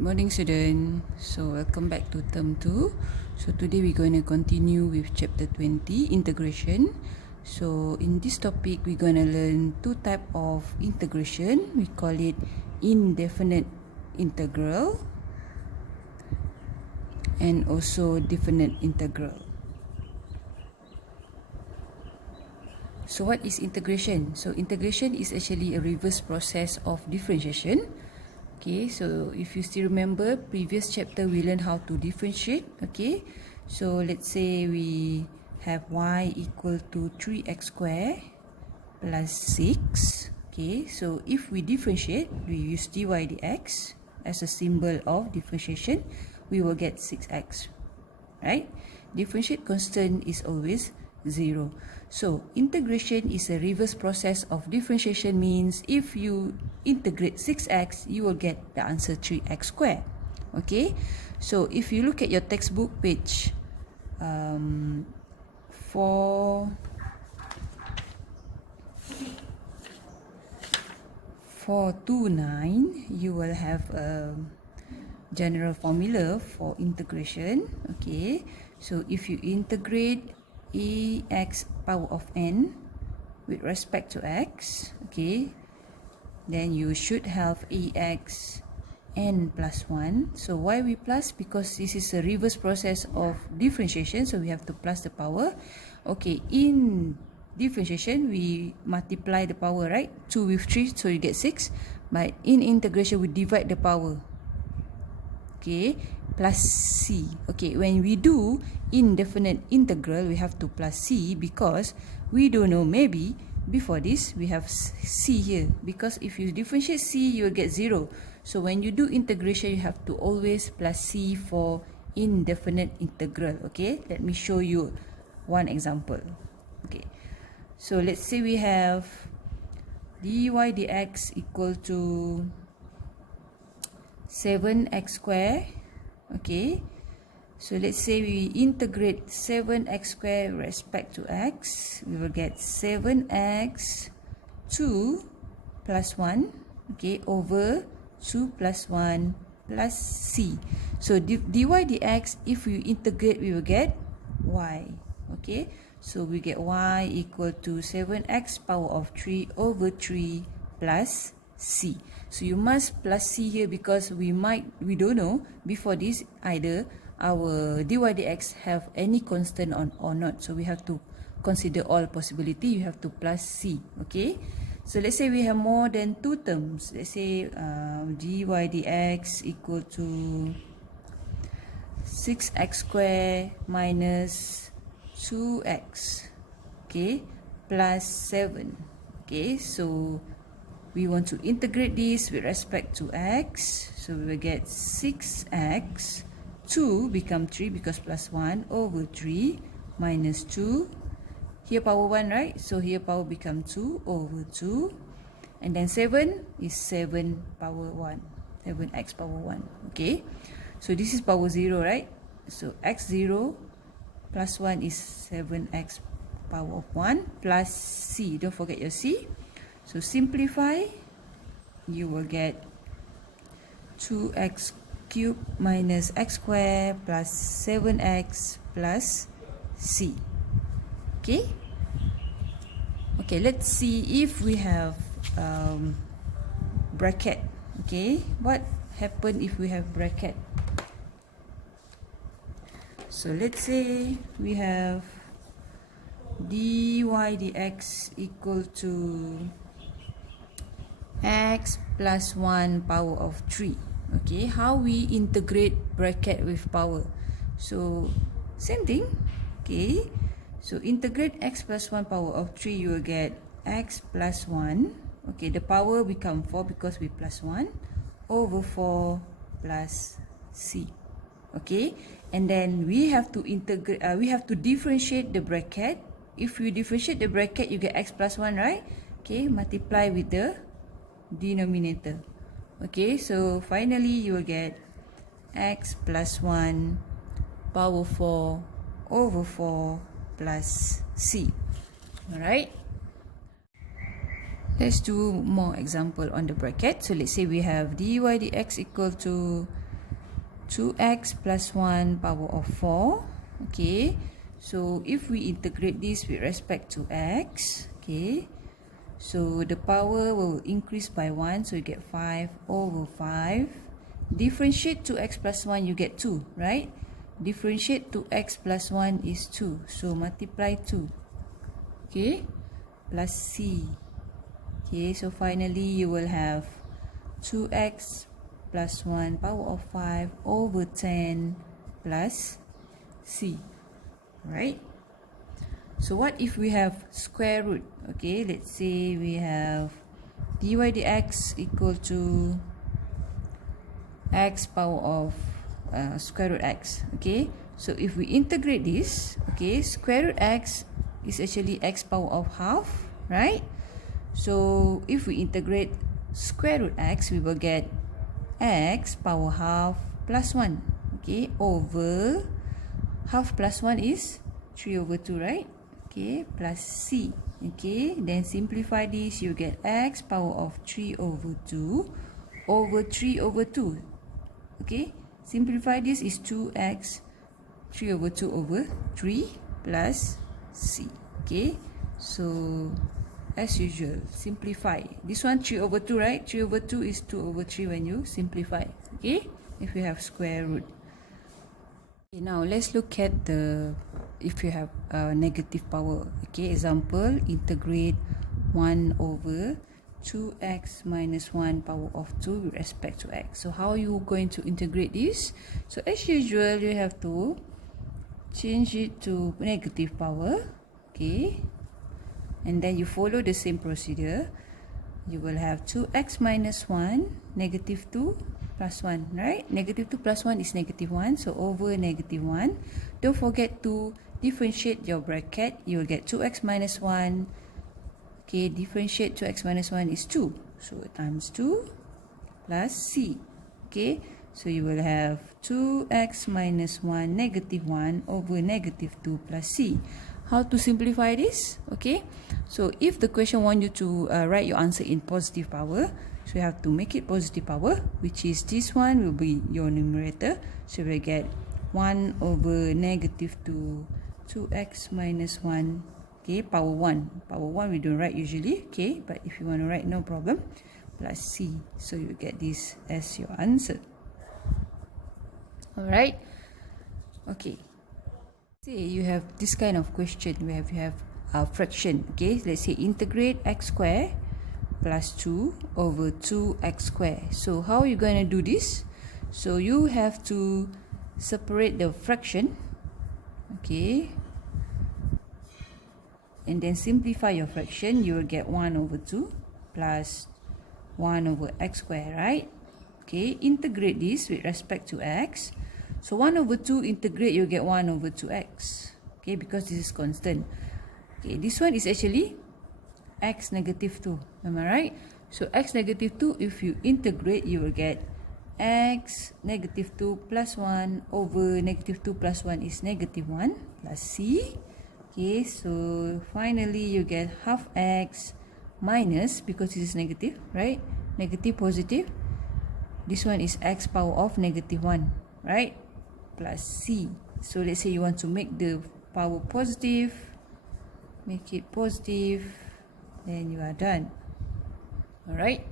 Morning student. So welcome back to term 2. So today we're going to continue with chapter 20, integration. So in this topic we're going to learn two type of integration. We call it indefinite integral and also definite integral. So what is integration? So integration is actually a reverse process of differentiation. Okay, so if you still remember previous chapter we learned how to differentiate. Okay, so let's say we have y equal to 3x squared plus 6. Okay, so if we differentiate, we use dy dx as a symbol of differentiation, we will get 6x, right? Differentiate constant is always 0. So integration is a reverse process of differentiation, means if you integrate 6x, you will get the answer 3x squared. Okay, so if you look at your textbook page 429, you will have a general formula for integration. Okay, so if you integrate ax power of n with respect to x, okay, then you should have ax n plus 1. So why we plus? Because this is a reverse process of differentiation, so we have to plus the power. Okay, in differentiation we multiply the power, right? 2 with 3, so you get 6. But in integration we divide the power, okay, plus c. Okay, when we do indefinite integral, we have to plus c because we don't know, maybe before this we have c here, because if you differentiate c you will get 0. So when you do integration you have to always plus c for indefinite integral. Okay, let me show you one example. Okay, so let's say we have dy dx equal to 7x squared. Okay, so let's say we integrate 7x squared with respect to x, we will get 7x 2 plus 1, okay, over 2 plus 1 plus c. So dy dx, if we integrate we will get y. Okay, so we get y equal to 7x power of 3 over 3 plus c. So you must plus c here because we don't know before this either our dy dx have any constant or not. So we have to consider all possibility. You have to plus c. Okay, so let's say we have more than two terms. Let's say dy dx equal to 6x squared minus 2x, okay, plus 7. Okay, so we want to integrate this with respect to x, so we will get 6x 2 become 3 because plus 1 over 3 minus 2, here power 1, right? So here power become 2 over 2, and then 7 is 7 power 1, 7x power 1. Okay, so this is power 0, right? So x0 plus 1 is 7x power of 1 plus c. Don't forget your c. So simplify, you will get 2x cubed minus x squared plus 7x plus c. Okay? Okay, let's see if we have bracket. Okay, what happen if we have bracket? So let's say we have dy dx equal to x plus 1 power of 3. Okay, how we integrate bracket with power? So same thing. Okay, so integrate x plus 1 power of 3, you will get x plus 1. Okay, the power become 4 because we plus 1 over 4 plus c. Okay, and then we have to integrate, we have to differentiate the bracket. If you differentiate the bracket, you get x plus 1, right? Okay, multiply with the denominator. Okay, so finally you will get x plus 1 power 4 over 4 plus c. Alright, let's do more example on the bracket. So let's say we have dy dx equal to 2x plus 1 power of 4. Okay, so if we integrate this with respect to x, okay, so the power will increase by 1, so you get 5 over 5. Differentiate 2x plus 1, you get 2, right? Differentiate 2x plus 1 is 2, so multiply 2, okay, plus c. Okay, so finally you will have 2x plus 1 power of 5 over 10 plus c, right? So what if we have square root? Okay, let's say we have dy dx equal to x power of square root x. Okay, so if we integrate this, okay, square root x is actually x power of half, right? So if we integrate square root x, we will get x power half plus 1, okay, over half plus 1 is 3 over 2, right? Okay, plus c. Okay, then simplify this, you get x power of 3 over 2 over 3 over 2. Okay, simplify this is 2x 3 over 2 over 3 plus c. Okay, so as usual, simplify. This one 3 over 2, right? 3 over 2 is 2 over 3 when you simplify. Okay, if you have square root. Okay, now let's look at the if you have negative power. Okay, example, integrate 1 over 2x minus 1 power of 2 with respect to x. So how are you going to integrate this? So as usual, you have to change it to negative power. Okay, and then you follow the same procedure. You will have 2x minus 1 negative 2 plus 1, right? Negative 2 plus 1 is negative 1, so over negative 1. Don't forget to differentiate your bracket. You will get 2x minus 1. Okay, differentiate 2x minus 1 is 2, so times 2 plus c. Okay, so you will have 2x minus 1 negative 1 over negative 2 plus c. How to simplify this? Okay, so if the question wants you to write your answer in positive power, so you have to make it positive power, which is this one will be your numerator. So we get 1 over negative 2, 2x minus 1, okay, power 1. Power 1 we don't write usually, okay, but if you want to write, no problem, plus c. So you get this as your answer. Alright, okay. Say you have this kind of question, you have a fraction. Okay, let's say integrate x square plus 2 over 2x square. So how are you going to do this? So you have to separate the fraction, okay, and then simplify your fraction. You will get 1 over 2 plus 1 over x square, right? Okay, integrate this with respect to x. So 1 over 2 integrate, you get 1 over 2x. Okay, because this is constant. Okay, this one is actually x negative 2. Am I right? So x negative 2, if you integrate, you will get x negative 2 plus 1 over negative 2 plus 1 is negative 1 plus c. Okay, so finally you get half x minus, because this is negative, right? Negative, positive. This one is x power of negative 1, right? Plus c. So let's say you want to make the power positive, make it positive, then you are done. Alright.